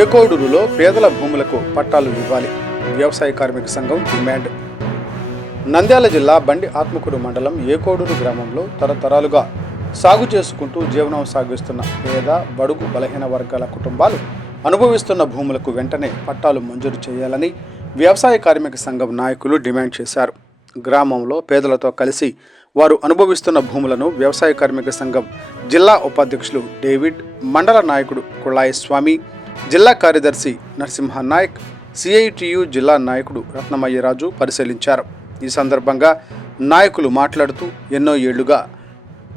ఏకోడూరులో పేదల భూములకు పట్టాలు ఇవ్వాలి. వ్యవసాయ కార్మిక సంఘం డిమాండ్. నంద్యాల జిల్లా బండి ఆత్మకూరు మండలం ఏకోడూరు గ్రామంలో తరతరాలుగా సాగు చేసుకుంటూ జీవనం సాగిస్తున్న పేద బడుగు బలహీన వర్గాల కుటుంబాలు అనుభవిస్తున్న భూములకు వెంటనే పట్టాలు మంజూరు చేయాలని వ్యవసాయ కార్మిక సంఘం నాయకులు డిమాండ్ చేశారు. గ్రామంలో పేదలతో కలిసి వారు అనుభవిస్తున్న భూములను వ్యవసాయ కార్మిక సంఘం జిల్లా ఉపాధ్యక్షులు డేవిడ్, మండల నాయకుడు కుళాయి స్వామి, జిల్లా కార్యదర్శి నరసింహనాయక్, సిఐటియు జిల్లా నాయకుడు రత్నమయ్యరాజు పరిశీలించారు. ఈ సందర్భంగా నాయకులు మాట్లాడుతూ ఎన్నో ఏళ్లుగా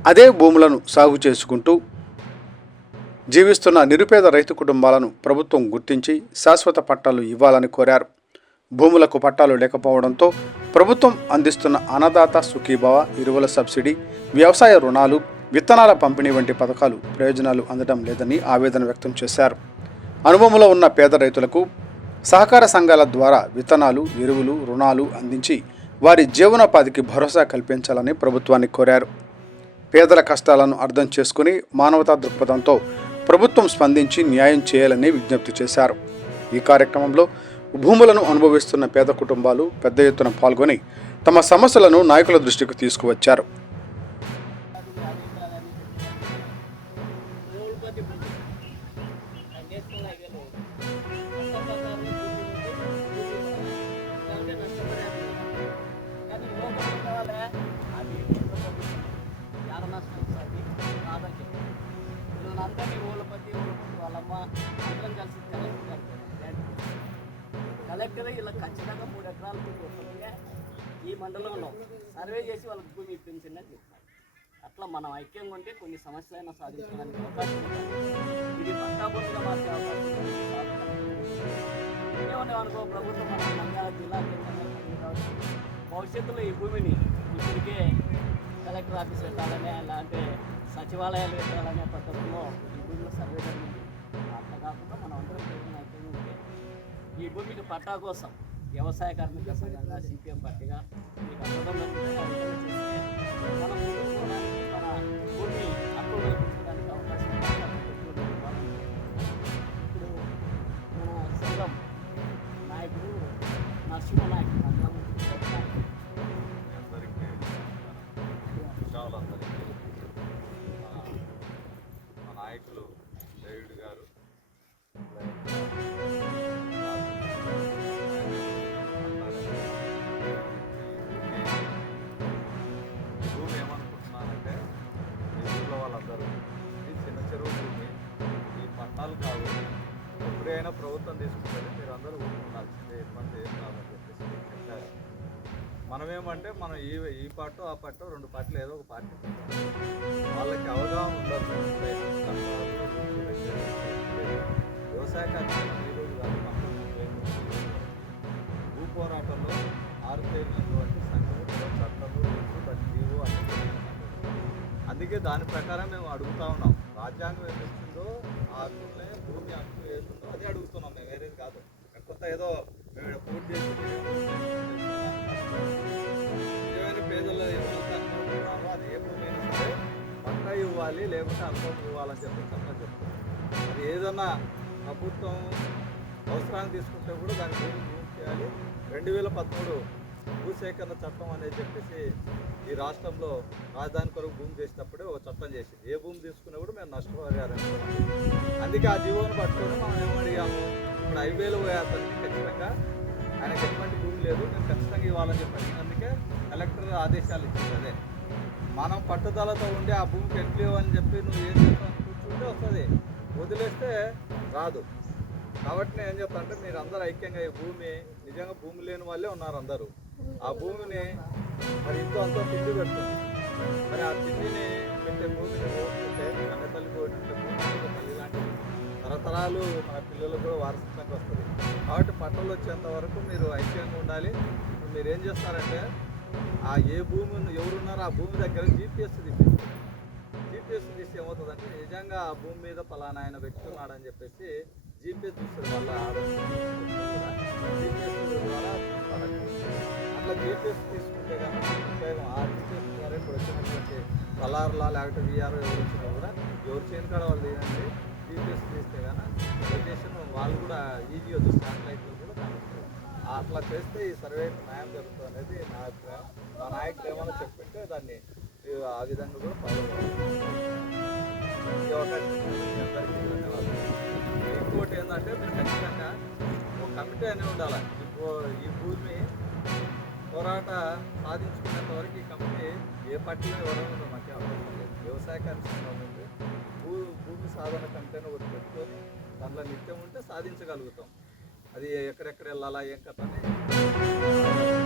అదే భూములను సాగు చేసుకుంటూ జీవిస్తున్న నిరుపేద రైతు కుటుంబాలను ప్రభుత్వం గుర్తించి శాశ్వత పట్టాలు ఇవ్వాలని కోరారు. భూములకు పట్టాలు లేకపోవడంతో ప్రభుత్వం అందిస్తున్న అన్నదాత సుఖీభవ, ఎరువుల సబ్సిడీ, వ్యవసాయ రుణాలు, విత్తనాల పంపిణీ వంటి పథకాలు ప్రయోజనాలు అందడం లేదని ఆవేదన వ్యక్తం చేశారు. అనుభవంలో ఉన్న పేద రైతులకు సహకార సంఘాల ద్వారా విత్తనాలు, ఎరువులు, రుణాలు అందించి వారి జీవనోపాధికి భరోసా కల్పించాలని ప్రభుత్వాన్ని కోరారు. పేదల కష్టాలను అర్థం చేసుకుని మానవతా దృక్పథంతో ప్రభుత్వం స్పందించి న్యాయం చేయాలని విజ్ఞప్తి చేశారు. ఈ కార్యక్రమంలో భూములను అనుభవిస్తున్న పేద కుటుంబాలు పెద్ద ఎత్తున పాల్గొని తమ సమస్యలను నాయకుల దృష్టికి తీసుకువచ్చారు. కలెక్టర్ ఇలా ఖచ్చితంగా 3 ఎకరాల భూమి వస్తుందిగా ఈ మండలంలో సర్వే చేసి వాళ్ళకి భూమి ఇప్పించింది అని చెప్తారు. అట్లా మనం ఐక్యంగా ఉంటే కొన్ని సమస్యలైనా సాధించడానికి అవకాశం ఉంటుంది. ఇది పక్కా భూమిగా మార్చే అవకాశం ఏమన్నా అనుకో ప్రభుత్వం మన నంద్యాల జిల్లా కేంద్రంగా భవిష్యత్తులో ఈ భూమిని ఇప్పటికే కలెక్టర్ ఆఫీస్ పెట్టాలనే లేదంటే సచివాలయాలు పెట్టాలనే పద్ధతిలో ఈ భూమిలో సర్వే జరిగింది. అట్లా కాకుండా మనం అందరం ఐక్యంగా ఉంటే ఈ భూమికి పట్టా కోసం వ్యవసాయ కార్మిక సంఘంగా సిపిఎం పార్టీగా మీకు అందడం మన భూమి అప్రూవ్ కల్పించడానికి అవకాశం ఇప్పుడు మన సంఘం నాయకుడు నరసింహనాయక్ మా నాయకులు డేవిడ్ గారు భూమి ఏమనుకుంటున్నానంటే ఇంట్లో వాళ్ళందరూ ఈ చిన్న చెరువు భూమి ఈ పట్టాలు కాదు, ఎప్పుడైనా ప్రభుత్వం తీసుకుంటుంది, మీరు అందరూ ఉండాల్సిందే, ఇబ్బంది ఏం కాదని చెప్పేసి చెప్పారు. మనమేమంటే మనం ఈ పార్టీ ఆ పార్టీ 2 పార్టీలు ఏదో ఒక పార్టీ వాళ్ళకి అవగాహన ఉండదు. వ్యవసాయ కార్యక్రమం ఈరోజు కాదు, భూ పోరాటంలో ఆరుతేరినటువంటి సంఘము, చట్టము, దాని జీవో అన్ని. అందుకే దాని ప్రకారం మేము అడుగుతా ఉన్నాం. రాజ్యాంగం ఏమిస్తుందో ఆ హక్కులనే భూమి హక్కు ఏతుందో అదే అడుగుతున్నాం మేము, వేరేది కాదు. కొత్త ఏదో మేము పూర్తి చేసి నిజమైన పేదలు ఎవరైతే అనుకుంటున్నారో అది ఏ భూమి అయినా సరే పట్టా ఇవ్వాలి, లేకుంటే అనుభవం ఇవ్వాలని చెప్పి చట్టం చెప్తున్నాం. అది ఏదన్నా ప్రభుత్వం అవసరాన్ని తీసుకుంటే కూడా దాన్ని భూమి చేయాలి. 2013 భూసేకరణ చట్టం అనేది చెప్పేసి ఈ రాష్ట్రంలో రాజధాని కొరకు భూమి చేసేటప్పుడే ఒక చట్టం చేసింది. ఏ భూమి తీసుకున్నా కూడా మేము నష్టపరిహారం. అందుకే ఆ జీవోను పట్టుకొని మనం ఏమడిగాము, ఇప్పుడు హైవేలో పోయే అతనికి ఖచ్చితంగా ఆయనకు ఎటువంటి భూమి లేదు, నేను ఖచ్చితంగా ఇవ్వాలని చెప్పాను. అందుకే కలెక్టర్ ఆదేశాలు ఇచ్చింది. అదే మనం పట్టుదలతో ఉండి ఆ భూమికి ఎట్లేవు అని చెప్పి నువ్వు ఏం చేస్తావు కూర్చుంటే వస్తుంది, వదిలేస్తే రాదు. కాబట్టి నేను ఏం చెప్తాను అంటే మీరు అందరూ ఐక్యంగా ఈ భూమి నిజంగా భూమి లేని వాళ్ళే ఉన్నారు అందరూ. ఆ భూమిని మరి ఇంతో అంతా తిండి పెడుతుంది. మరి ఆ తిండిని పెట్టే భూమిని పోతుంటే కన్న తల్లి పోతుంటే భూమి తల్లి లాంటిది తరతరాలు మన పిల్లలకు కూడా వారసత్వంగా వస్తుంది. కాబట్టి పట్టలు వచ్చేంత వరకు మీరు ఐక్యంగా ఉండాలి. మీరు ఏం చేస్తారంటే ఆ ఏ భూమి ఎవరున్నారో ఆ భూమి దగ్గర జీపీఎస్ తీపిస్తారు. జీపీఎస్ తీసి ఏమవుతుందంటే నిజంగా ఆ భూమి మీద పలానా ఆయన వ్యక్తి ఉన్నాడని చెప్పేసి జీపీఎస్ చూస్తుంది. వాళ్ళ జీపీఎస్ ద్వారా అట్లా జీపీఎస్ తీసుకుంటే కనుక ఉపయోగం. ఆ జీపీఎస్ ద్వారా ఇప్పుడు వచ్చినటువంటి కలార్లా లేకపోతే వీఆర్ ఎవరు వచ్చినా కూడా ఎవరు చేయని కాడ వాళ్ళు తీయండి. జీపీఎస్ తీస్తే కానీ లొకేషన్ వాళ్ళ వాళ్ళు కూడా ఈజీగా చూసి శాటిలైట్లో కూడా కనిపిస్తారు. అట్లా చేస్తే ఈ సర్వేకి న్యాయం జరుగుతుంది అనేది నా అభిప్రాయం. మా నాయకులు ఏమైనా చెప్పింటే దాన్ని ఆ విధంగా కూడా ఫాలో ఈ అవకాశం ఇచ్చినందుకు అందరికీ ధన్యవాదాలు. ఇంకోటి ఏంటంటే మీరు ఖచ్చితంగా ఒక కమిటీ అనేది ఉండాలి. ఈ భూమి పోరాట సాధించుకునేంత వరకు ఈ కమిటీ ఏ పార్టీలో ఎవరైనా మాకు అవసరం లేదు. వ్యవసాయ కమిషన్ ఉంది, భూమి సాధన కమిటీని ఒకటి పెట్టుకొని దాంట్లో నిత్యం ఉంటే సాధించగలుగుతాం. అది ఎక్కడెక్కడ వెళ్ళాలా ఏం కథ అని